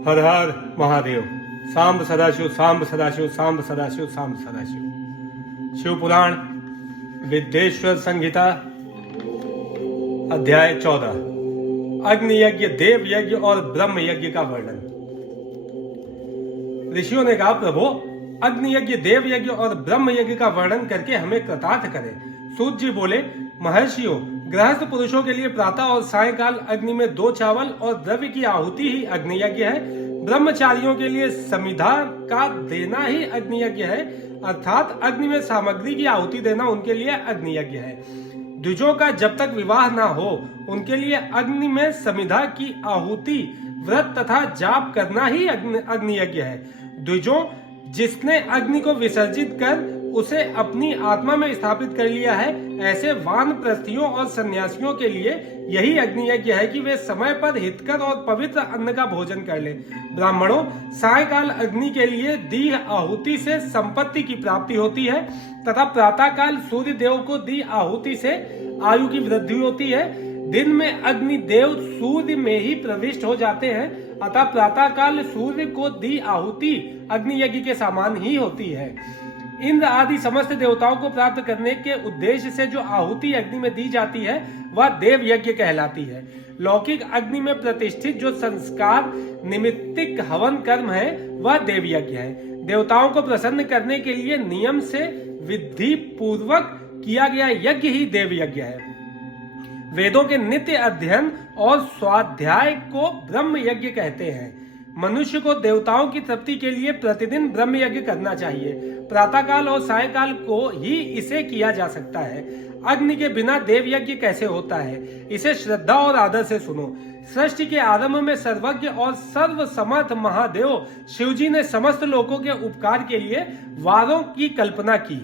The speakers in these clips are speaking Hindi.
हर हर महादेव। सांब सदाशिव, सांब सदाशिव, सांब सदाशिव, सांब सदाशिव। शिव पुराण विद्येश्वर संहिता अध्याय 14 अग्नि यज्ञ, देव यज्ञ और ब्रह्म यज्ञ का वर्णन। ऋषियों ने कहा, प्रभु अग्नि यज्ञ, देव यज्ञ और ब्रह्म यज्ञ का वर्णन करके हमें कृतार्थ करें। सूत जी बोले, महर्षियों, गृहस्थ पुरुषों के लिए प्रातः और सायंकाल अग्नि में 2 चावल और द्रव्य की आहुति ही अग्नि यज्ञ है। ब्रह्मचारियों के लिए समिधा का देना ही अग्नि यज्ञ है, अर्थात अग्नि में सामग्री की आहुति देना उनके लिए अग्नि यज्ञ है। द्विजों का जब तक विवाह ना हो उनके लिए अग्नि में समिधा की आहुति, व्रत तथा जाप करना ही अग्नि यज्ञ है। द्विजों, जिसने अग्नि को विसर्जित कर उसे अपनी आत्मा में स्थापित कर लिया है, ऐसे वानप्रस्थियों और सन्यासियों के लिए यही अग्नि यज्ञ है कि वे समय पर हितकर और पवित्र अन्न का भोजन कर लें। ब्राह्मणों, सायकाल अग्नि के लिए दी आहुति से संपत्ति की प्राप्ति होती है तथा प्रातःकाल सूर्य देव को दी आहुति से आयु की वृद्धि होती है। दिन में अग्नि देव सूर्य में ही प्रविष्ट हो जाते हैं, अतः प्रातःकाल सूर्य को दी आहुति अग्नि यज्ञ के समान ही होती है। इंद्र आदि समस्त देवताओं को प्राप्त करने के उद्देश्य से जो आहुति अग्नि में दी जाती है वह देव यज्ञ कहलाती है। लौकिक अग्नि में प्रतिष्ठित जो संस्कार निमित्तिक हवन कर्म है वह देव यज्ञ है। देवताओं को प्रसन्न करने के लिए नियम से विधि पूर्वक किया गया यज्ञ ही देव यज्ञ है। वेदों के नित्य अध्ययन और स्वाध्याय को ब्रह्म यज्ञ कहते हैं। मनुष्य को देवताओं की तृप्ति के लिए प्रतिदिन ब्रह्म यज्ञ करना चाहिए। प्रातःकाल और सायंकाल को ही इसे किया जा सकता है। अग्नि के बिना देव यज्ञ कैसे होता है, इसे श्रद्धा और आदर से सुनो। सृष्टि के आरंभ में सर्वज्ञ और सर्वसमर्थ महादेव शिवजी ने समस्त लोगों के उपकार के लिए वारों की कल्पना की।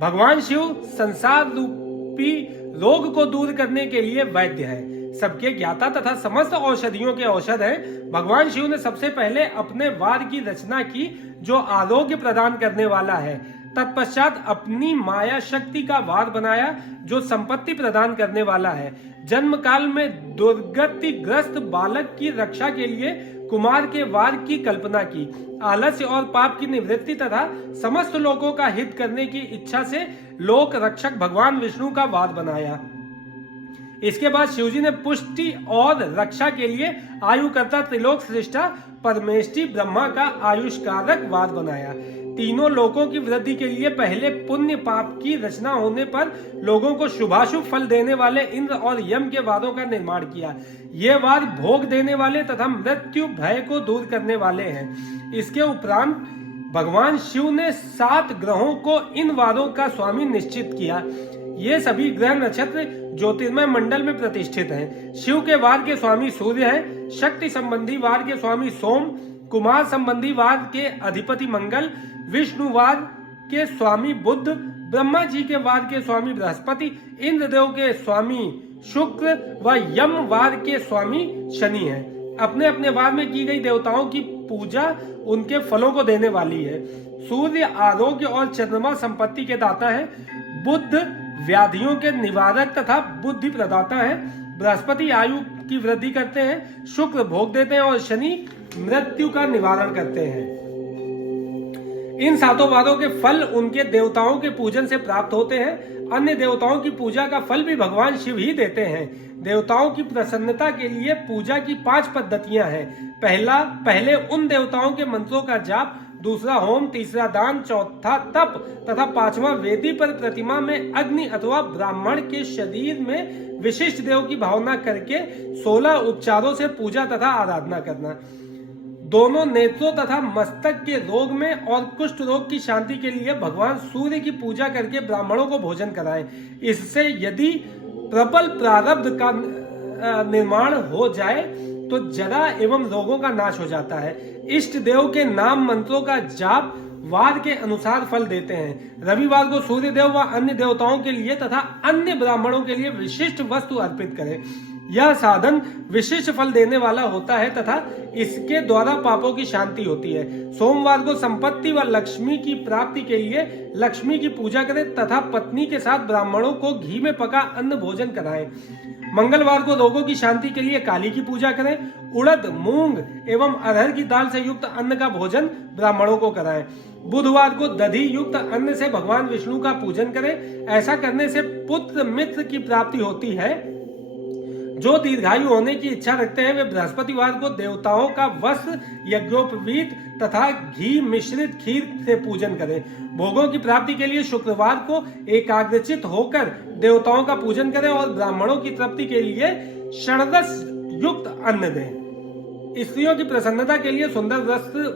भगवान शिव संसार रूपी रोग को दूर करने के लिए वैद्य है, सबके ज्ञाता तथा समस्त औषधियों के औषध है। भगवान शिव ने सबसे पहले अपने वार की रचना की जो आरोग्य प्रदान करने वाला है। तत्पश्चात अपनी माया शक्ति का वार बनाया जो संपत्ति प्रदान करने वाला है। जन्म काल में दुर्गतिग्रस्त बालक की रक्षा के लिए कुमार के वार की कल्पना की। आलस्य और पाप की निवृत्ति तथा समस्त लोगों का हित करने की इच्छा से लोक रक्षक भगवान विष्णु का वार बनाया। इसके बाद शिवजी ने पुष्टि और रक्षा के लिए आयुकर्ता त्रिलोक सृष्टा परमेष्टि ब्रह्मा का आयुष्कारक वार बनाया। तीनों लोकों की वृद्धि के लिए पहले पुण्य पाप की रचना होने पर लोगों को शुभाशुभ फल देने वाले इंद्र और यम के वारों का निर्माण किया। ये वार भोग देने वाले तथा मृत्यु भय को दूर करने वाले हैं। इसके उपरांत भगवान शिव ने 7 ग्रहों को इन वारों का स्वामी निश्चित किया। ये सभी ग्रह नक्षत्र ज्योतिर्मय मंडल में प्रतिष्ठित हैं। शिव के वार के स्वामी सूर्य हैं, शक्ति संबंधी वार के स्वामी सोम, कुमार संबंधी वार के अधिपति मंगल, विष्णु वार के स्वामी बुध, ब्रह्मा जी के वार के स्वामी बृहस्पति, इंद्रदेव के स्वामी शुक्र व यम वार के स्वामी शनि हैं। अपने अपने वार में की गई देवताओं की पूजा उनके फलों को देने वाली है। सूर्य आरोग्य और चंद्रमा संपत्ति के दाता है। बुध व्याधियों के निवारक तथा बुद्धि प्रदाता है। बृहस्पति आयु की वृद्धि करते हैं। शुक्र भोग देते हैं और शनि मृत्यु का निवारण करते हैं। इन 7 वारों के फल उनके देवताओं के पूजन से प्राप्त होते हैं। अन्य देवताओं की पूजा का फल भी भगवान शिव ही देते हैं। देवताओं की प्रसन्नता के लिए पूजा की 5 पद्धतियां हैं। पहले उन देवताओं के मंत्रों का जाप, दूसरा होम, तीसरा दान, चौथा तप तथा 5वां वेदी पर प्रतिमा में अग्नि अथवा ब्राह्मण के शरीर में विशिष्ट देव की भावना करके 16 उपचारों से पूजा तथा आराधना करना। दोनों नेत्रों तथा मस्तक के रोग में और कुष्ठ रोग की शांति के लिए भगवान सूर्य की पूजा करके ब्राह्मणों को भोजन कराएं। इससे यदि प्रबल प्रारब्ध का निर्माण हो जाए तो जरा एवं रोगों का नाश हो जाता है। इष्ट देव के नाम मंत्रों का जाप वार के अनुसार फल देते हैं। रविवार को सूर्य देव व अन्य देवताओं के लिए तथा अन्य ब्राह्मणों के लिए विशिष्ट वस्तु अर्पित करें। यह साधन विशिष्ट फल देने वाला होता है तथा इसके द्वारा पापों की शांति होती है। सोमवार को संपत्ति व लक्ष्मी की प्राप्ति के लिए लक्ष्मी की पूजा करें तथा पत्नी के साथ ब्राह्मणों को घी में पका अन्न भोजन कराएं। मंगलवार को रोगों की शांति के लिए काली की पूजा करें। उड़द, मूंग एवं अरहर की दाल से युक्त अन्न का भोजन ब्राह्मणों को कराएं। बुधवार को दधी युक्त अन्न से भगवान विष्णु का पूजन करें। ऐसा करने से पुत्र मित्र की प्राप्ति होती है। जो दीर्घायु होने की इच्छा रखते हैं वे बृहस्पतिवार को देवताओं का वस्त्र, यज्ञोपवीत तथा घी मिश्रित खीर से पूजन करें। भोगों की प्राप्ति के लिए शुक्रवार को एकाग्रचित होकर देवताओं का पूजन करें और ब्राह्मणों की तृप्ति के लिए षड्रस युक्त अन्न दें। स्त्रियों की प्रसन्नता के लिए सुंदर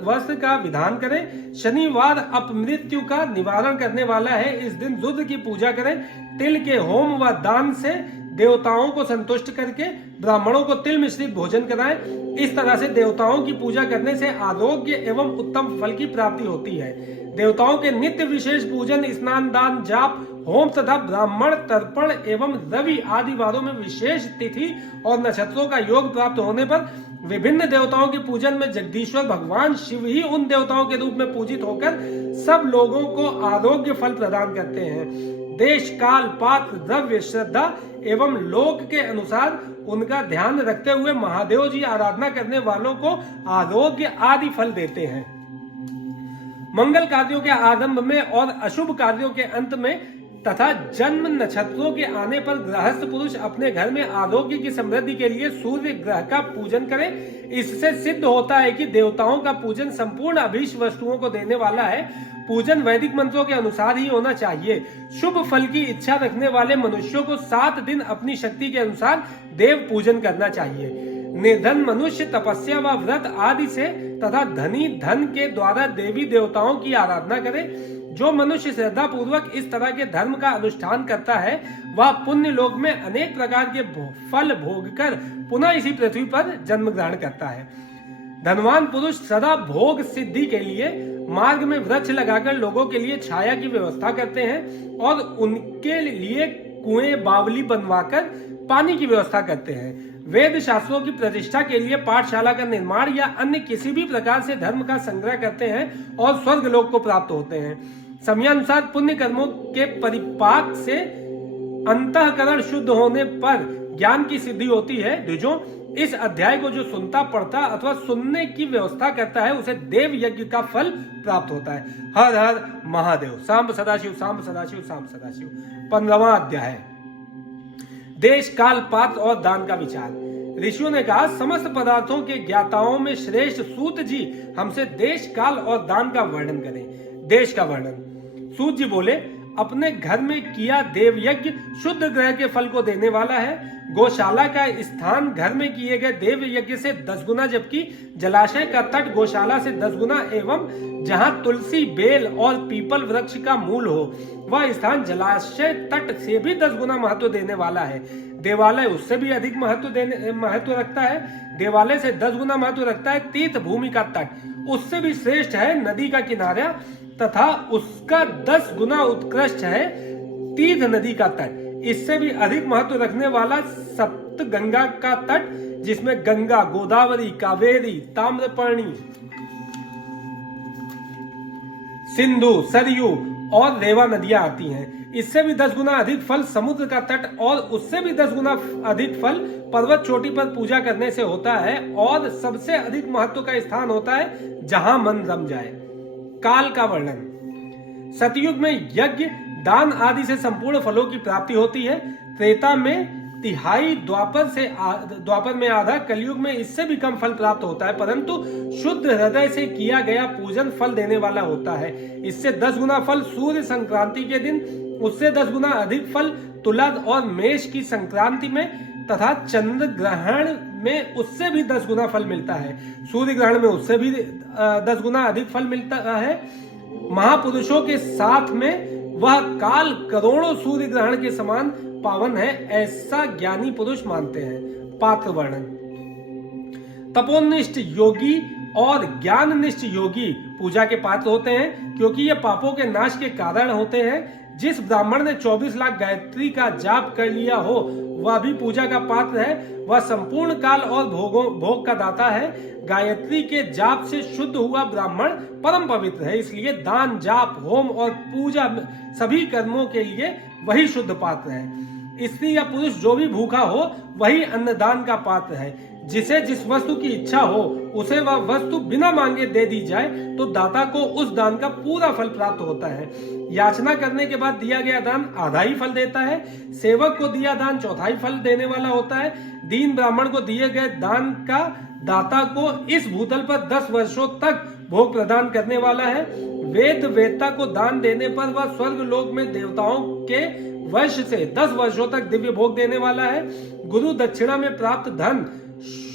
वस्त्र का विधान करें। शनिवार अपमृत्यु का निवारण करने वाला है। इस दिन रुद्र की पूजा करें। तिल के होम व दान से देवताओं को संतुष्ट करके ब्राह्मणों को तिल मिश्रित भोजन कराएं। इस तरह से देवताओं की पूजा करने से आरोग्य एवं उत्तम फल की प्राप्ति होती है। देवताओं के नित्य विशेष पूजन, स्नान, दान, जाप, होम तथा ब्राह्मण तर्पण एवं रवि आदि वारों में विशेष तिथि और नक्षत्रों का योग प्राप्त होने पर विभिन्न देवताओं के पूजन में जगदीश्वर भगवान शिव ही उन देवताओं के रूप में पूजित होकर सब लोगों को आरोग्य फल प्रदान करते हैं। देश, काल, पात्र, द्रव्य, श्रद्धा एवं लोक के अनुसार उनका ध्यान रखते हुए महादेव जी आराधना करने वालों को आरोग्य आदि फल देते हैं। मंगल कार्यों के आरंभ में और अशुभ कार्यों के अंत में तथा जन्म नक्षत्रों के आने पर गृहस्थ पुरुष अपने घर में आरोग्य की समृद्धि के लिए सूर्य ग्रह का पूजन करें। इससे सिद्ध होता है कि देवताओं का पूजन संपूर्ण अभीष्ट वस्तुओं को देने वाला है। पूजन वैदिक मंत्रों के अनुसार ही होना चाहिए। शुभ फल की इच्छा रखने वाले मनुष्यों को 7 दिन अपनी शक्ति के अनुसार देव पूजन करना चाहिए। निर्धन मनुष्य तपस्या व व्रत आदि से तथा धनी धन के द्वारा देवी देवताओं की आराधना करे। जो मनुष्य श्रद्धा पूर्वक इस तरह के धर्म का अनुष्ठान करता है वह पुण्य लोक में अनेक प्रकार के फल भोग कर पुनः इसी पृथ्वी पर जन्म ग्रहण करता है। धनवान पुरुष सदा भोग सिद्धि के लिए मार्ग में वृक्ष लगाकर लोगों के लिए छाया की व्यवस्था करते हैं और उनके लिए कुएं, बावली बनवाकर पानी की व्यवस्था करते हैं। वेद शास्त्रों की प्रतिष्ठा के लिए पाठशाला का निर्माण या अन्य किसी भी प्रकार से धर्म का संग्रह करते हैं और स्वर्ग लोक को प्राप्त होते हैं। समयानुसार पुण्य कर्मों के परिपाक से अंतःकरण शुद्ध होने पर ज्ञान की सिद्धि होती है। द्विजों, इस अध्याय को जो सुनता, पढ़ता अथवा सुनने की व्यवस्था करता है उसे देव यज्ञ का फल प्राप्त होता है। हर हर महादेव। सांब सदाशिव, सांब सदाशिव, सांब सदाशिव। 15वां अध्याय, देश, काल, पात्र और दान का विचार। ऋषियों ने कहा, समस्त पदार्थों के ज्ञाताओं में श्रेष्ठ सूत जी हमसे देश, काल और दान का वर्णन करें। देश का वर्णन। सूत जी बोले, अपने घर में किया देव यज्ञ शुद्ध ग्रह के फल को देने वाला है। गौशाला का स्थान घर में किए गए देव यज्ञ से 10 गुना, जबकि जलाशय का तट गौशाला से 10 गुना एवं जहां तुलसी, बेल और पीपल वृक्ष का मूल हो वह स्थान जलाशय तट से भी 10 गुना महत्व देने वाला है। देवालय उससे भी अधिक महत्व रखता है। देवालय से 10 गुना महत्व रखता है तीर्थ भूमि का तट। उससे भी श्रेष्ठ है नदी का किनारा तथा उसका 10 गुना उत्कृष्ट है तीर्थ नदी का तट। इससे भी अधिक महत्व रखने वाला सप्त गंगा का तट, जिसमें गंगा, गोदावरी, कावेरी, ताम्रपर्णी, सिंधु, सरयू और रेवा नदियां आती हैं। इससे भी 10 गुना अधिक फल समुद्र का तट और उससे भी 10 गुना अधिक फल पर्वत चोटी पर पूजा करने से होता है। और सबसे अधिक महत्व का स्थान होता है जहां मन रम जाए। काल का वर्णन। सतयुग में यज्ञ, दान आदि से संपूर्ण फलों की प्राप्ति होती है। त्रेता में तिहाई, द्वापर में आधा, कलयुग में इससे भी कम फल प्राप्त होता है, परंतु शुद्ध हृदय से किया गया पूजन फल देने वाला होता है। इससे 10 गुना फल सूर्य संक्रांति के दिन, उससे 10 गुना अधिक फल तुला और मेष की संक्रांति में तथा चंद्र ग्रहण में उससे भी 10 गुना फल मिलता है। सूर्य ग्रहण में उससे भी 10 गुना अधिक फल मिलता है। महापुरुषों के साथ में वह काल करोड़ों सूर्य ग्रहण के समान पावन है, ऐसा ज्ञानी पुरुष मानते हैं। पात्र वर्णन। तपोनिष्ठ योगी और ज्ञाननिष्ठ योगी पूजा के पात्र होते हैं, क्योंकि ये पापों के नाश के कारण होते हैं। जिस ब्राह्मण ने 24 लाख गायत्री का जाप कर लिया हो वह भी पूजा का पात्र है। वह संपूर्ण काल और भोग का दाता है। गायत्री के जाप से शुद्ध हुआ ब्राह्मण परम पवित्र है, इसलिए दान, जाप, होम और पूजा सभी कर्मों के लिए वही शुद्ध पात्र है। स्त्री या पुरुष जो भी भूखा हो वही अन्नदान का पात्र है। जिसे जिस वस्तु की इच्छा हो उसे वह वस्तु बिना मांगे दे दी जाए तो दाता को उस दान का पूरा फल प्राप्त होता है। याचना करने के बाद दिया गया दान आधा ही फल देता है। सेवक को दिया दान चौथाई फल देने वाला होता है। दीन ब्राह्मण को दिए गए दान का दाता को इस भूतल पर 10 वर्षों तक भोग प्रदान करने वाला है। वेद वेदता को दान देने पर वह स्वर्ग लोक में देवताओं के वर्ष से 10 वर्षों तक दिव्य भोग देने वाला है। गुरु दक्षिणा में प्राप्त धन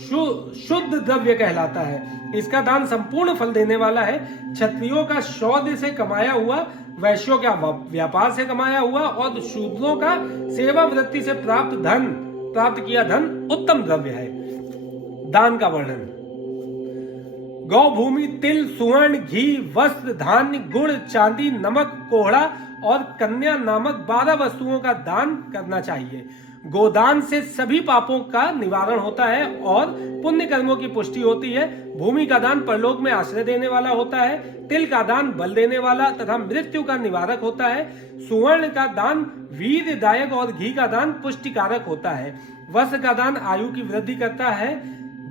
शुद्ध द्रव्य कहलाता है। इसका दान संपूर्ण फल देने वाला है। क्षत्रियों का शौर्य से कमाया हुआ, वैश्यों का व्यापार से कमाया हुआ और शूद्रों का सेवा वृत्ति से प्राप्त किया धन उत्तम द्रव्य है। दान का वर्णन। गौ भूमि, तिल, सुवर्ण, घी, वस्त्र, धान्य, गुड़, चांदी, नमक, कोहड़ा और कन्या नामक 12 वस्तुओं का दान करना चाहिए। गोदान से सभी पापों का निवारण होता है और पुण्य कर्मों की पुष्टि होती है। भूमि का दान परलोक में आश्रय देने वाला होता है। तिल का दान बल देने वाला तथा मृत्यु का निवारक होता है। सुवर्ण का दान वीरदायक और घी का दान पुष्टिकारक होता है। वस्त्र का दान आयु की वृद्धि करता है।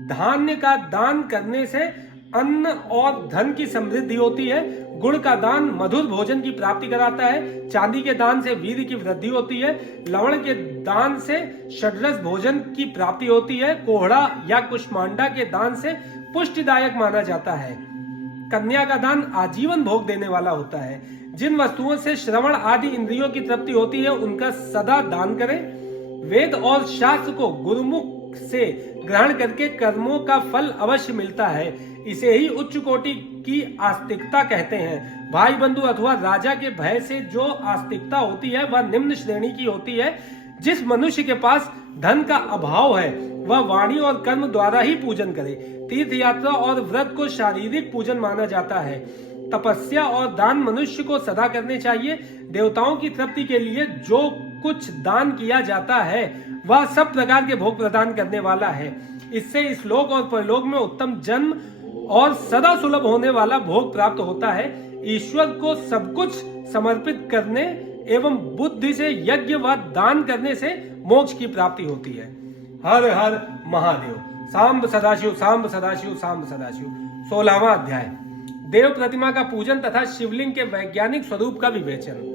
धान्य का दान करने से अन्न और धन की समृद्धि होती है। गुड़ का दान मधुर भोजन की प्राप्ति कराता है। चांदी के दान से वीर की वृद्धि होती है। लवण के दान से षड्रस भोजन की प्राप्ति होती है। कोहड़ा या कुष्मांडा के दान से पुष्टिदायक माना जाता है। कन्या का दान आजीवन भोग देने वाला होता है। जिन वस्तुओं से श्रवण आदि इंद्रियों की तृप्ति होती है उनका सदा दान करें। वेद और शास्त्र को गुरुमुख से ग्रहण करके कर्मों का फल अवश्य मिलता है। इसे ही उच्च कोटि की आस्तिकता कहते हैं। भाई बंधु अथवा राजा के भय से जो आस्तिकता होती है वह निम्न श्रेणी की होती है। जिस मनुष्य के पास धन का अभाव है वह वाणी और कर्म द्वारा ही पूजन करे। तीर्थ यात्रा और व्रत को शारीरिक पूजन माना जाता है। तपस्या और दान मनुष्य को सदा करने चाहिए। देवताओं की तृप्ति के लिए जो कुछ दान किया जाता है वह सब प्रकार के भोग प्रदान करने वाला है। इससे इस लोक और परलोक में उत्तम जन्म और सदा सुलभ होने वाला भोग प्राप्त होता है। ईश्वर को सब कुछ समर्पित करने एवं बुद्धि से यज्ञ व दान करने से मोक्ष की प्राप्ति होती है। हर हर महादेव। सांब सदाशिव, सांब सदाशिव, सांब सदाशिव। 16वां अध्याय। देव प्रतिमा का पूजन तथा शिवलिंग के वैज्ञानिक स्वरूप का विवेचन।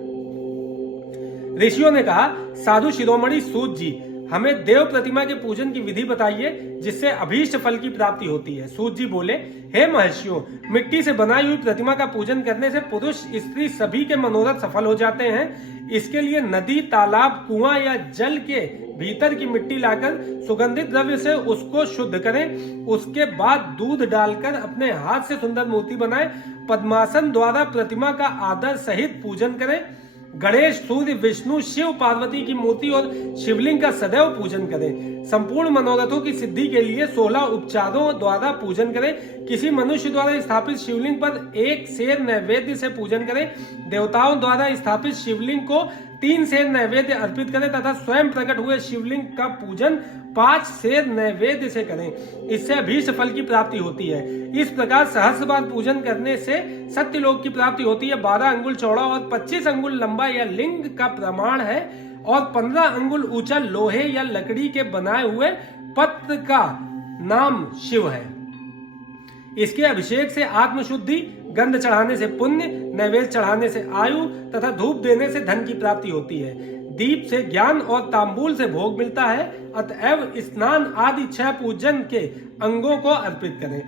ऋषियों ने कहा, साधु शिरोमणि सूत जी, हमें देव प्रतिमा के पूजन की विधि बताइए जिससे अभीष्ट फल की प्राप्ति होती है। सूत जी बोले, हे महर्षियों, मिट्टी से बनाई हुई प्रतिमा का पूजन करने से पुरुष स्त्री सभी के मनोरथ सफल हो जाते हैं। इसके लिए नदी, तालाब, कुआं या जल के भीतर की मिट्टी लाकर सुगंधित द्रव्य से उसको शुद्ध करें। उसके बाद दूध डालकर अपने हाथ से सुंदर मूर्ति बनाएं। पद्मासन द्वारा प्रतिमा का आदर सहित पूजन करें। गणेश, सूर्य, विष्णु, शिव, पार्वती की मूर्ति और शिवलिंग का सदैव पूजन करें। संपूर्ण मनोरथों की सिद्धि के लिए 16 उपचारों द्वारा पूजन करें। किसी मनुष्य द्वारा स्थापित शिवलिंग पर 1 सेर नैवेद्य से पूजन करें। देवताओं द्वारा स्थापित शिवलिंग को 3 सेर नैवेद्य अर्पित करें तथा स्वयं प्रकट हुए शिवलिंग का पूजन 5 सेर नैवेद्य से करें। इससे अभीष्ट फल की प्राप्ति होती है। इस प्रकार सहस्र बार पूजन करने से सत्यलोक की प्राप्ति होती है। 12 अंगुल चौड़ा और 25 अंगुल लंबा यह लिंग का प्रमाण है और 15 अंगुल ऊंचा लोहे या लकड़ी के बनाए हुए पत्र का नाम शिव है। इसके अभिषेक से आत्मशुद्धि, गंध चढ़ाने से पुण्य, नैवेद्य चढ़ाने से आयु तथा धूप देने से धन की प्राप्ति होती है। दीप से ज्ञान और तांबूल से भोग मिलता है। अतएव स्नान आदि 6 पूजन के अंगों को अर्पित करें।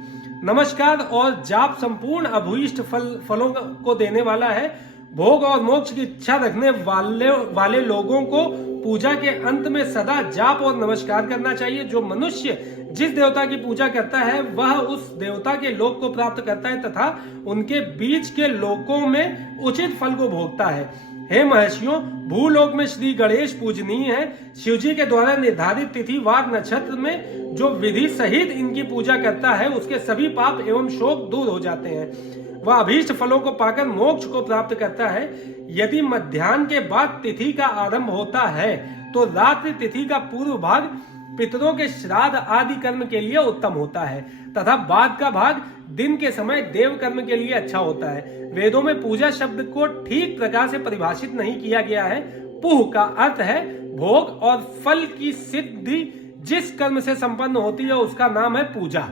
नमस्कार और जाप संपूर्ण अभीष्ट फलों को देने वाला है। भोग और मोक्ष की इच्छा रखने वाले लोगों को पूजा के अंत में सदा जाप और नमस्कार करना चाहिए। जो मनुष्य जिस देवता की पूजा करता है वह उस देवता के लोक को प्राप्त करता है तथा उनके बीच के लोकों में उचित फल को भोगता है। हे महर्षियों, भूलोक में श्री गणेश पूजनीय है। शिवजी के द्वारा निर्धारित तिथि वार नक्षत्र में जो विधि सहित इनकी पूजा करता है उसके सभी पाप एवं शोक दूर हो जाते हैं। वह अभीष्ट फलों को पाकर मोक्ष को प्राप्त करता है। यदि मध्याह्न के बाद तिथि का आरंभ होता है तो रात्रि तिथि का पूर्व भाग पितरों के श्राद्ध आदि कर्म के लिए उत्तम होता है तथा बाद का भाग दिन के समय देव कर्म के लिए अच्छा होता है। वेदों में पूजा शब्द को ठीक प्रकार से परिभाषित नहीं किया गया है। पुह का अर्थ है भोग और फल की सिद्धि जिस कर्म से संपन्न होती है उसका नाम है पूजा।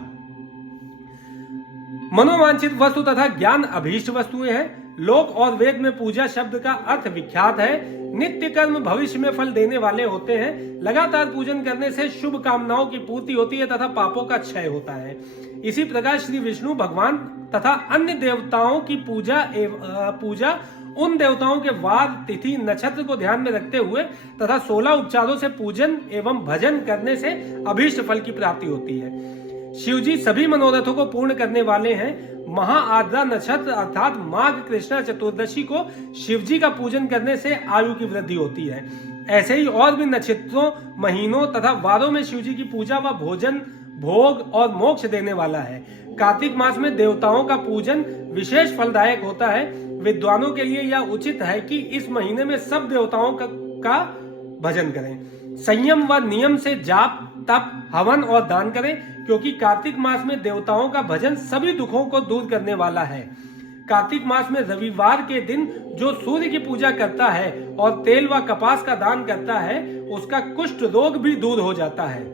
मनोवांछित वस्तु तथा ज्ञान अभीष्ट वस्तुएं हैं। लोक और वेद में पूजा शब्द का अर्थ विख्यात है। नित्य कर्म भविष्य में फल देने वाले होते हैं। लगातार पूजन करने से शुभ कामनाओं की पूर्ति होती है तथा पापों का क्षय होता है। इसी प्रकार श्री विष्णु भगवान तथा अन्य देवताओं की पूजा उन देवताओं के वार तिथि नक्षत्र को ध्यान में रखते हुए तथा 16 उपचारों से पूजन एवं भजन करने से अभीष्ट फल की प्राप्ति होती है। शिवजी सभी मनोरथों को पूर्ण करने वाले हैं। महाआद्रा नक्षत्र अर्थात माघ कृष्णा चतुर्दशी को शिवजी का पूजन करने से आयु की वृद्धि होती है। ऐसे ही और भी नक्षत्रों, महीनों तथा वारों में शिवजी की पूजा व भोजन, भोग और मोक्ष देने वाला है। कार्तिक मास में देवताओं का पूजन विशेष फलदायक होता है। विद्वानों के लिए यह उचित है कि इस महीने में सब देवताओं का भजन करें। संयम व नियम से जाप, तप, हवन और दान करें, क्योंकि कार्तिक मास में देवताओं का भजन सभी दुखों को दूर करने वाला है। कार्तिक मास में रविवार के दिन जो सूर्य की पूजा करता है और तेल व कपास का दान करता है उसका कुष्ठ रोग भी दूर हो जाता है।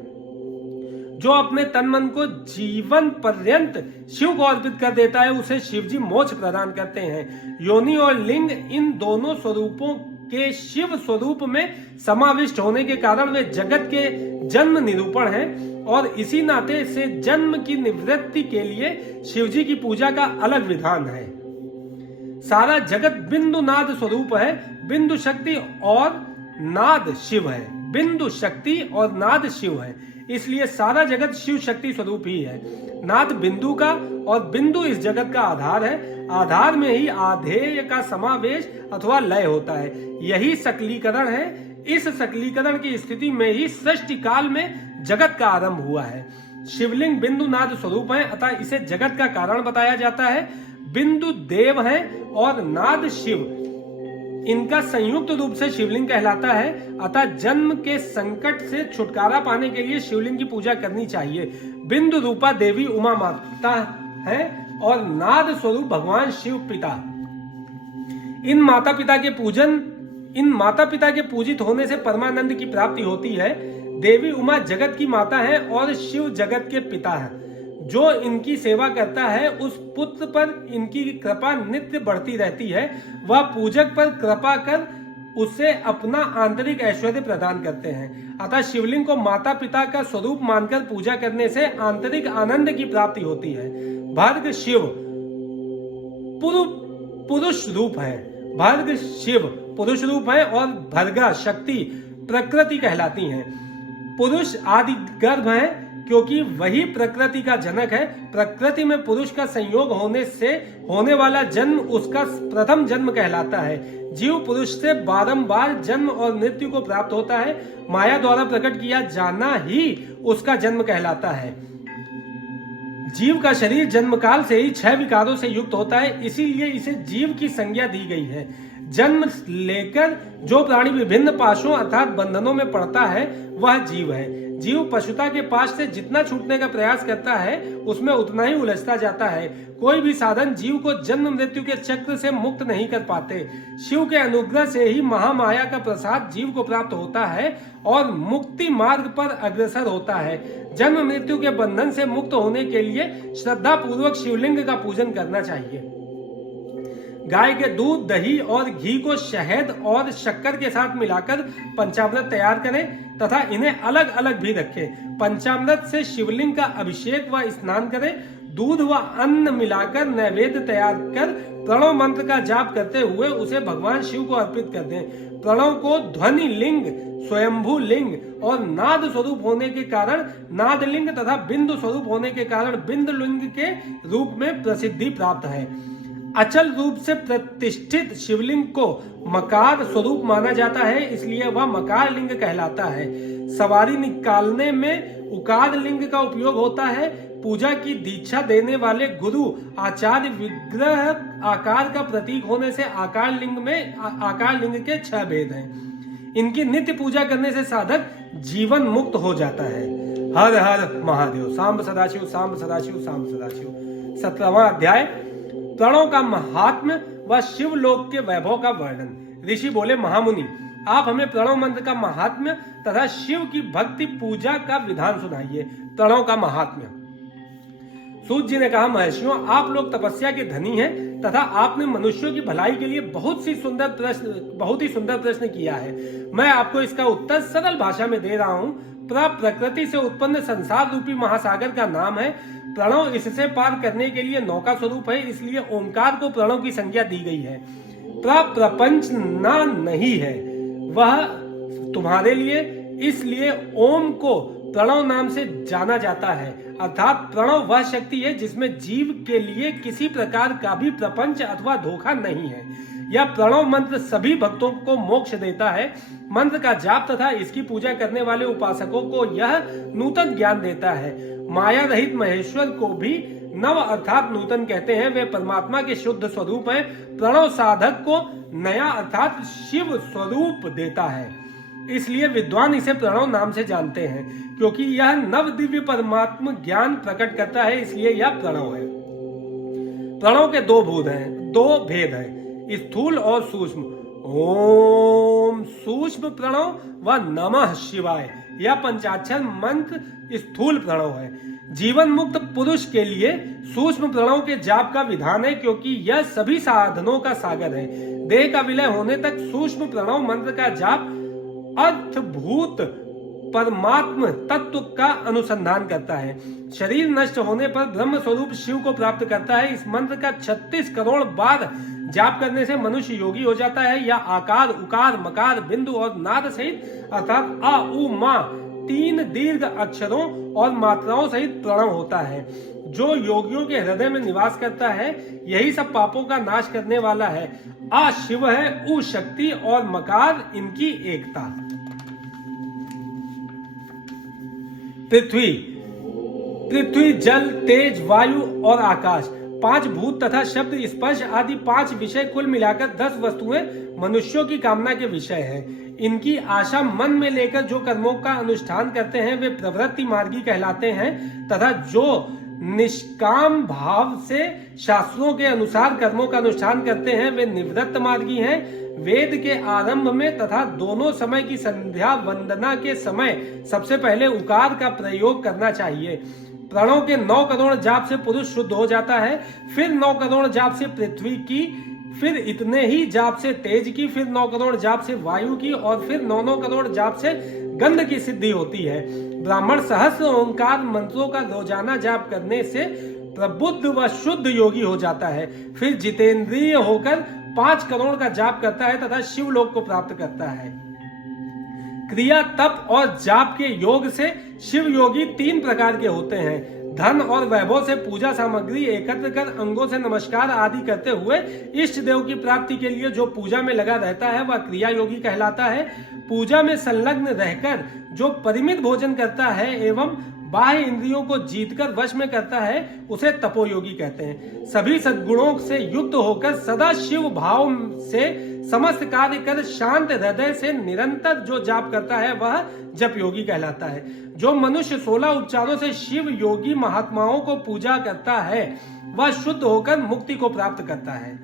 जो अपने तन मन को जीवन पर्यंत शिव को अर्पित कर देता है उसे शिवजी मोक्ष प्रदान करते हैं। योनि और लिंग इन दोनों स्वरूपों के शिव स्वरूप में समाविष्ट होने के कारण वे जगत के जन्म निरूपण हैं और इसी नाते से जन्म की निवृत्ति के लिए शिवजी की पूजा का अलग विधान है। सारा जगत बिंदु नाद स्वरूप है। बिंदु शक्ति और नाद शिव है। बिंदु शक्ति और नाद शिव है, इसलिए सारा जगत शिव शक्ति स्वरूप ही है। नाद बिंदु का और बिंदु इस जगत का आधार है। आधार में ही आधेय का समावेश अथवा लय होता है। यही सकलीकरण है। इस सकलीकरण की स्थिति में ही सृष्टि काल में जगत का आरंभ हुआ है। शिवलिंग बिंदु नाद स्वरूप है, अतः इसे जगत का कारण बताया जाता है। बिंदु देव है और नाद शिव, इनका संयुक्त रूप से शिवलिंग कहलाता है। अतः जन्म के संकट से छुटकारा पाने के लिए शिवलिंग की पूजा करनी चाहिए। बिंदु रूपा देवी उमा माता है और नाद स्वरूप भगवान शिव पिता। इन माता पिता के पूजित होने से परमानंद की प्राप्ति होती है। देवी उमा जगत की माता है और शिव जगत के पिता है। जो इनकी सेवा करता है उस पुत्र पर इनकी कृपा नित्य बढ़ती रहती है। वह पूजक पर कृपा कर उसे अपना आंतरिक ऐश्वर्य प्रदान करते हैं। अतः शिवलिंग को माता पिता का स्वरूप मानकर पूजा करने से आंतरिक आनंद की प्राप्ति होती है। भर्ग शिव पुरुष रूप है। भर्ग शिव पुरुष रूप है और भर्गा शक्ति प्रकृति कहलाती हैं। पुरुष आदि गर्भ है क्योंकि वही प्रकृति का जनक है। प्रकृति में पुरुष का संयोग होने से होने वाला जन्म उसका प्रथम जन्म कहलाता है। जीव पुरुष से बारंबार जन्म और मृत्यु को प्राप्त होता है। माया द्वारा प्रकट किया जाना ही उसका जन्म कहलाता है। जीव का शरीर जन्म काल से ही 6 विकारों से युक्त होता है, इसीलिए इसे जीव की संज्ञा दी गई है। जन्म लेकर जो प्राणी विभिन्न पाशों अर्थात बंधनों में पड़ता है वह जीव है। जीव पशुता के पाश से जितना छूटने का प्रयास करता है उसमें उतना ही उलझता जाता है। कोई भी साधन जीव को जन्म मृत्यु के चक्र से मुक्त नहीं कर पाते। शिव के अनुग्रह से ही महामाया का प्रसाद जीव को प्राप्त होता है और मुक्ति मार्ग पर अग्रसर होता है। जन्म मृत्यु के बंधन से मुक्त होने के लिए श्रद्धा पूर्वक शिवलिंग का पूजन करना चाहिए। गाय के दूध, दही और घी को शहद और शक्कर के साथ मिलाकर पंचामृत तैयार करें तथा इन्हें अलग अलग भी रखें। पंचामृत से शिवलिंग का अभिषेक व स्नान करें। दूध व अन्न मिलाकर नैवेद्य तैयार कर प्रणव मंत्र का जाप करते हुए उसे भगवान शिव को अर्पित कर दें। प्रणव को ध्वनि लिंग, स्वयंभू लिंग और नाद स्वरूप होने के कारण नाद लिंग तथा बिंदु स्वरूप होने के कारण बिंद लिंग के रूप में प्रसिद्धि प्राप्त है। अचल रूप से प्रतिष्ठित शिवलिंग को मकार स्वरूप माना जाता है, इसलिए वह मकार लिंग कहलाता है। सवारी निकालने में उकार लिंग का उपयोग होता है। पूजा की दीक्षा देने वाले गुरु आचार्य विग्रह आकार का प्रतीक होने से आकार लिंग के 6 भेद हैं। इनकी नित्य पूजा करने से साधक जीवन मुक्त हो जाता है। हर हर महादेव। सांब सदाशिव, सांब सदाशिव, सांब सदाशिव। 17वां अध्याय प्रणव का महात्म्य व शिवलोक के वैभव का वर्णन। ऋषि बोले, महामुनि आप हमें प्रणव मंत्र का महात्म्य तथा शिव की भक्ति पूजा का विधान सुनाइए। प्रणव का महात्म्य। सूत जी ने कहा, महर्षियों, आप लोग तपस्या के धनी हैं तथा आपने मनुष्यों की भलाई के लिए बहुत ही सुंदर प्रश्न किया है। मैं आपको इसका उत्तर सरल भाषा में दे रहा हूँ। प्रकृति से उत्पन्न संसार रूपी महासागर का नाम है प्रणव। इससे पार करने के लिए नौका स्वरूप है, इसलिए ओंकार को प्रणव की संज्ञा दी गई है। प्रपंच ना नहीं है वह तुम्हारे लिए, इसलिए ओम को प्रणव नाम से जाना जाता है। अर्थात प्रणव वह शक्ति है जिसमें जीव के लिए किसी प्रकार का भी प्रपंच अथवा धोखा नहीं है। यह प्रणव मंत्र सभी भक्तों को मोक्ष देता है। मंत्र का जाप तथा इसकी पूजा करने वाले उपासकों को यह नूतन ज्ञान देता है। माया रहित महेश्वर को भी नव अर्थात नूतन कहते हैं। वे परमात्मा के शुद्ध स्वरूप हैं। प्रणव साधक को नया अर्थात शिव स्वरूप देता है, इसलिए विद्वान इसे प्रणव नाम से जानते हैं। क्योंकि यह नव दिव्य परमात्म ज्ञान प्रकट करता है, इसलिए यह प्रणव है। प्रणव के दो भेद हैं, स्थूल और सूक्ष्म। ओम सूक्ष्म प्रणव व नमः शिवाय, यह पंचाक्षर मंत्र स्थूल प्रणव है। जीवन मुक्त पुरुष के लिए सूक्ष्म प्रणव के जाप का विधान है, क्योंकि यह सभी साधनों का सागर है। देह का विलय होने तक सूक्ष्म प्रणव मंत्र का जाप अर्थभूत परमात्म तत्व का अनुसंधान करता है। शरीर नष्ट होने पर ब्रह्म स्वरूप शिव को प्राप्त करता है। इस मंत्र का 36 करोड़ बार जाप करने से मनुष्य योगी हो जाता है। या आकार, उकार, मकार, बिंदु और नाद सहित अर्थात आ, उ, मा 3 दीर्घ अक्षरों और मात्राओं सहित प्रणव होता है, जो योगियों के हृदय में निवास करता है। यही सब पापों का नाश करने वाला है। आ शिव है, उ शक्ति और मकार इनकी एकता। पृथ्वी, जल, तेज, वायु और आकाश 5 भूत तथा शब्द, स्पर्श आदि 5 विषय, कुल मिलाकर 10 वस्तुएं मनुष्यों की कामना के विषय हैं। इनकी आशा मन में लेकर जो कर्मों का अनुष्ठान करते हैं वे प्रवृत्ति मार्गी कहलाते हैं, तथा जो निष्काम भाव से शास्त्रों के अनुसार कर्मों का अनुष्ठान करते हैं वे निवृत्त मार्गी हैं। वेद के आरंभ में तथा दोनों समय की संध्या वंदना के समय सबसे पहले उकार का प्रयोग करना चाहिए। प्रणव के 9 करोड़ जाप से पुरुष शुद्ध हो जाता है, फिर 9 करोड़ जाप से पृथ्वी की, फिर इतने ही जाप से तेज की, फिर 9 करोड़ जाप से वायु की और फिर 9 करोड़ जाप से गंध की सिद्धि होती है। ब्राह्मण सहस्र ओंकार मंत्रों का रोजाना जाप करने से प्रबुद्ध व शुद्ध योगी हो जाता है। फिर जितेंद्रिय होकर 5 करोड़ का जाप करता है तथा शिवलोक को प्राप्त करता है। क्रिया, तप और जाप के योग से शिव योगी 3 प्रकार के होते हैं। धन और वैभव से पूजा सामग्री एकत्र कर अंगों से नमस्कार आदि करते हुए इष्ट देव की प्राप्ति के लिए जो पूजा में लगा रहता है वह क्रिया योगी कहलाता है। पूजा में संलग्न रहकर जो परिमित भोजन करता है एवं बाह्य इंद्रियों को जीतकर वश में करता है उसे तपोयोगी कहते हैं। सभी सद्गुणों से युक्त होकर सदा शिव भाव से समस्त कार्य कर शांत हृदय से निरंतर जो जाप करता है वह जप योगी कहलाता है। जो मनुष्य 16 उपचारों से शिव योगी महात्माओं को पूजा करता है वह शुद्ध होकर मुक्ति को प्राप्त करता है।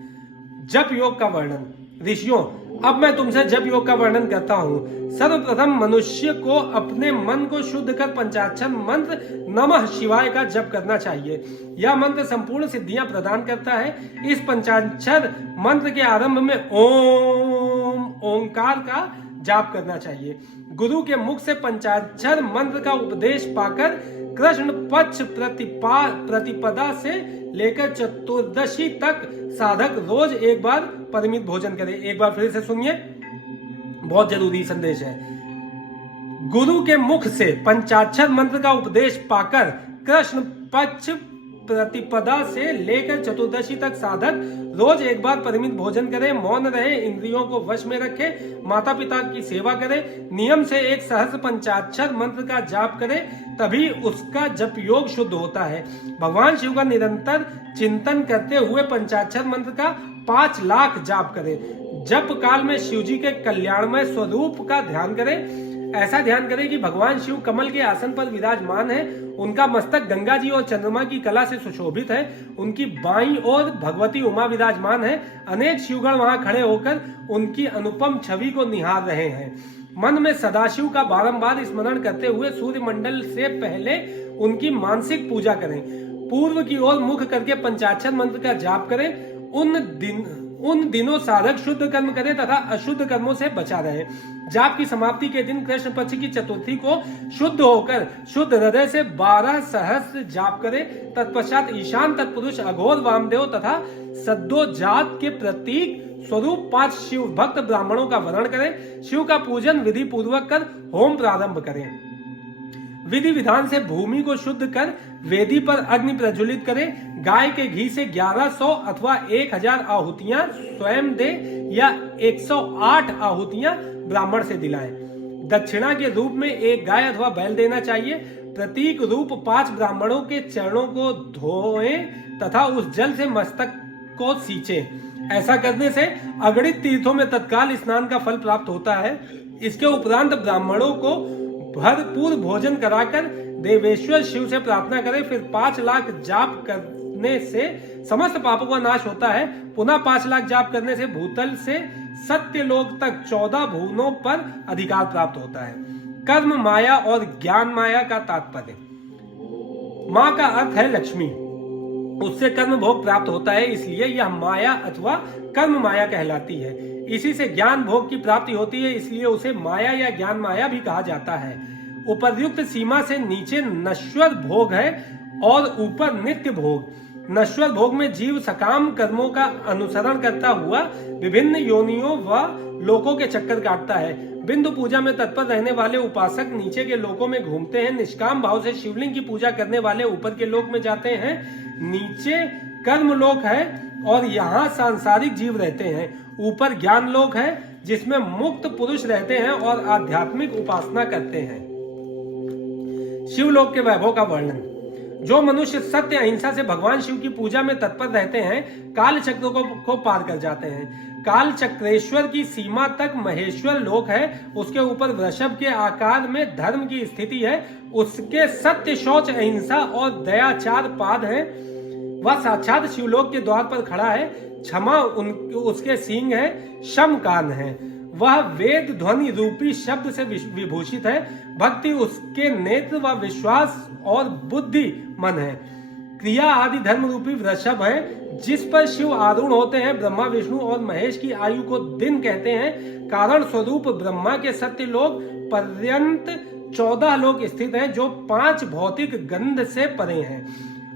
जप योग का वर्णन। ऋषियों, अब मैं तुमसे जप योग का वर्णन करता हूँ। सर्वप्रथम मनुष्य को अपने मन को शुद्ध कर पंचाक्षर मंत्र नमः शिवाय का जप करना चाहिए। यह मंत्र संपूर्ण सिद्धियां प्रदान करता है। इस पंचाक्षर मंत्र के आरंभ में ओंकार का जाप करना चाहिए। गुरु के मुख से पंचाक्षर मंत्र का उपदेश पाकर कृष्ण पक्ष प्रतिपदा से लेकर चतुर्दशी तक साधक रोज एक बार परिमित भोजन करे। एक बार फिर से सुनिए, बहुत जरूरी संदेश है। गुरु के मुख से पंचाक्षर मंत्र का उपदेश पाकर कृष्ण पक्ष प्रतिपदा से लेकर चतुर्दशी तक साधक रोज एक बार परिमित भोजन करे, मौन रहे, इंद्रियों को वश में रखे, माता पिता की सेवा करे, नियम से एक सहस्र पंचाक्षर मंत्र का जाप करे, तभी उसका जप योग शुद्ध होता है। भगवान शिव का निरंतर चिंतन करते हुए पंचाक्षर मंत्र का 5 लाख जाप करे। जप काल में शिव जी के कल्याणमय स्वरूप का ध्यान करे। ऐसा ध्यान करें कि भगवान शिव कमल के आसन पर विराजमान है। उनका मस्तक गंगा जी और चंद्रमा की कला से सुशोभित है। उनकी बाईं ओर भगवती उमा विराजमान है। अनेक शिवगण वहां खड़े होकर उनकी अनुपम छवि को निहार रहे हैं। मन में सदाशिव का बारंबार स्मरण करते हुए सूर्य मंडल से पहले उनकी मानसिक पूजा करें। पूर्व की ओर मुख करके पंचाक्षर मंत्र का जाप करें। उन दिनों साधक शुद्ध कर्म करे तथा अशुद्ध कर्मों से बचा रहे। जाप की समाप्ति के दिन कृष्ण पक्ष की चतुर्थी को शुद्ध होकर शुद्ध हृदय से 12 सहस्त्र जाप करे। तत्पश्चात ईशान तत्पुरुष अघोर वामदेव तथा सद्दो जात के प्रतीक स्वरूप 5 शिव भक्त ब्राह्मणों का वर्ण करें। शिव का पूजन विधि पूर्वक कर होम प्रारंभ करें। विधि विधान से भूमि को शुद्ध कर वेदी पर अग्नि प्रज्वलित करें। गाय के घी से 1100 अथवा 1000 आहुतियां स्वयं दे या 108 आहुतियां ब्राह्मण से दिलाएं। दक्षिणा के रूप में एक गाय अथवा बैल देना चाहिए। प्रतीक रूप 5 ब्राह्मणों के चरणों को धोएं तथा उस जल से मस्तक को सींचें। ऐसा करने से अगणित तीर्थों में तत्काल स्नान का फल प्राप्त होता है। इसके उपरांत ब्राह्मणों को भरपूर भोजन कराकर देवेश्वर शिव से प्रार्थना करें। फिर 5 लाख जाप करने से समस्त पापों का नाश होता है। पुनः 5 लाख जाप करने से भूतल से सत्यलोक तक 14 भुवनों पर अधिकार प्राप्त होता है। कर्म माया और ज्ञान माया का तात्पर्य। माँ का अर्थ है लक्ष्मी, उससे कर्म भोग प्राप्त होता है, इसलिए यह माया अथवा कर्म माया कहलाती है। इसी से ज्ञान भोग की प्राप्ति होती है, इसलिए उसे माया या ज्ञान माया भी कहा जाता है। उपर्युक्त सीमा से नीचे नश्वर भोग है और ऊपर नित्य भोग। नश्वर भोग में जीव सकाम कर्मों का अनुसरण करता हुआ विभिन्न योनियों व लोकों के चक्कर काटता है। बिंदु पूजा में तत्पर रहने वाले उपासक नीचे के लोकों में घूमते हैं। निष्काम भाव से शिवलिंग की पूजा करने वाले ऊपर के लोक में जाते हैं। नीचे कर्म लोक है और यहाँ सांसारिक जीव रहते हैं। ऊपर ज्ञान लोक है जिसमें मुक्त पुरुष रहते हैं और आध्यात्मिक उपासना करते हैं। शिवलोक के वैभव का वर्णन। जो मनुष्य सत्य अहिंसा से भगवान शिव की पूजा में तत्पर रहते हैं, काल चक्र को पार कर जाते हैं। काल चक्रेश्वर की सीमा तक महेश्वर लोक है। उसके ऊपर वृषभ के आकार में धर्म की स्थिति है। उसके सत्य, शौच, अहिंसा और दयाचार पाद है। वह साक्षात शिवलोक के द्वार पर खड़ा है। क्षमा उसके सींग है, शम कान है। वह वेद ध्वनि रूपी शब्द से विभूषित है। भक्ति उसके नेत्र व विश्वास और बुद्धि मन है। क्रिया आदि धर्म रूपी वृषभ है जिस पर शिव आरूढ़ होते हैं। ब्रह्मा, विष्णु और महेश की आयु को दिन कहते हैं। कारण स्वरूप ब्रह्मा के सत्य लोक पर्यंत 14 लोक स्थित हैं जो 5 भौतिक गंध से परे हैं।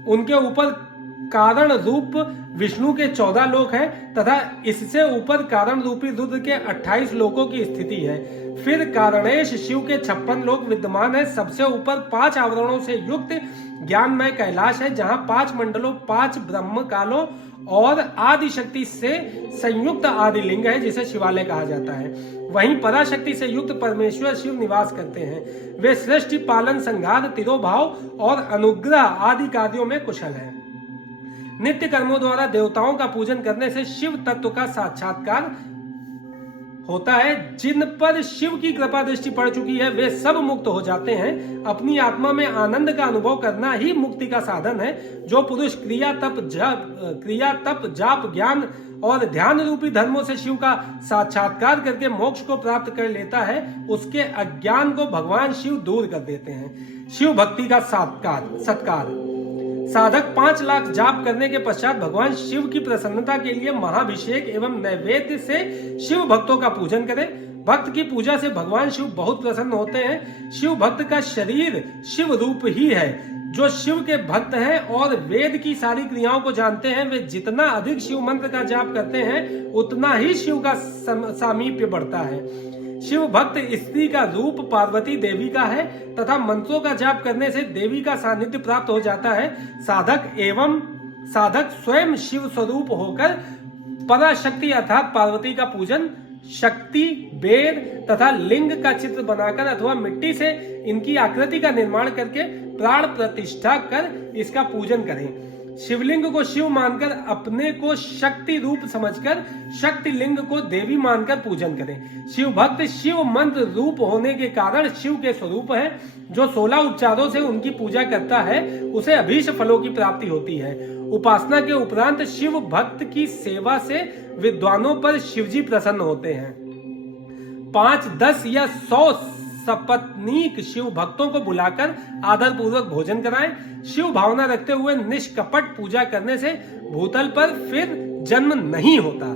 उनके ऊपर कारण रूप विष्णु के 14 लोक है तथा इससे ऊपर कारण रूपी रुद्र के 28 लोकों की स्थिति है। फिर कारणेश शिव के 56 लोक विद्यमान है। सबसे ऊपर 5 आवरणों से युक्त ज्ञानमय कैलाश है जहां 5 मंडलों, 5 ब्रह्म कालों और आदि शक्ति से संयुक्त आदि लिंग है जिसे शिवालय कहा जाता है। वहीं पराशक्ति से युक्त परमेश्वर शिव निवास करते हैं। वे सृष्टि, पालन, संहार, तिरोभाव और अनुग्रह आदि कार्यों में कुशल हैं। नित्य कर्मों द्वारा देवताओं का पूजन करने से शिव तत्व का साक्षात्कार होता है। जिन पर शिव की कृपा दृष्टि पड़ चुकी है वे सब मुक्त हो जाते हैं। अपनी आत्मा में आनंद का अनुभव करना ही मुक्ति का साधन है। जो पुरुष क्रिया, तप, जाप, ज्ञान और ध्यान रूपी धर्मों से शिव का साक्षात्कार करके मोक्ष को प्राप्त कर लेता है, उसके अज्ञान को भगवान शिव दूर कर देते हैं। शिव भक्ति का सत्कार। साधक 5 लाख जाप करने के पश्चात भगवान शिव की प्रसन्नता के लिए महाभिषेक एवं नैवेद्य से शिव भक्तों का पूजन करें। भक्त की पूजा से भगवान शिव बहुत प्रसन्न होते हैं। शिव भक्त का शरीर शिव रूप ही है। जो शिव के भक्त हैं और वेद की सारी क्रियाओं को जानते हैं, वे जितना अधिक शिव मंत्र का जाप करते हैं उतना ही शिव का सामीप्य बढ़ता है। शिव भक्त स्त्री का रूप पार्वती देवी का है तथा मंत्रों का जाप करने से देवी का सानिध्य प्राप्त हो जाता है। साधक स्वयं शिव स्वरूप होकर पराशक्ति अर्थात पार्वती का पूजन शक्ति, बेर तथा लिंग का चित्र बनाकर अथवा मिट्टी से इनकी आकृति का निर्माण करके प्राण प्रतिष्ठा कर इसका पूजन करें। शिवलिंग को शिव मानकर अपने को शक्ति रूप समझकर शक्ति लिंग को देवी मानकर पूजन करें। शिव भक्त शिव मंत्र रूप होने के कारण शिव के स्वरूप है। जो 16 उपचारों से उनकी पूजा करता है उसे अभीष्ट फलों की प्राप्ति होती है। उपासना के उपरांत शिव भक्त की सेवा से विद्वानों पर शिवजी प्रसन्न होते हैं। 5, 10 या 100 सपत्नीक शिव भक्तों को बुलाकर आदर पूर्वक भोजन कराएं। शिव भावना रखते हुए निष्कपट पूजा करने से भूतल पर फिर जन्म नहीं होता।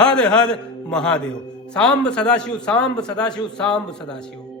हर हर महादेव। सांब सदाशिव, सांब सदाशिव, सांब सदाशिव।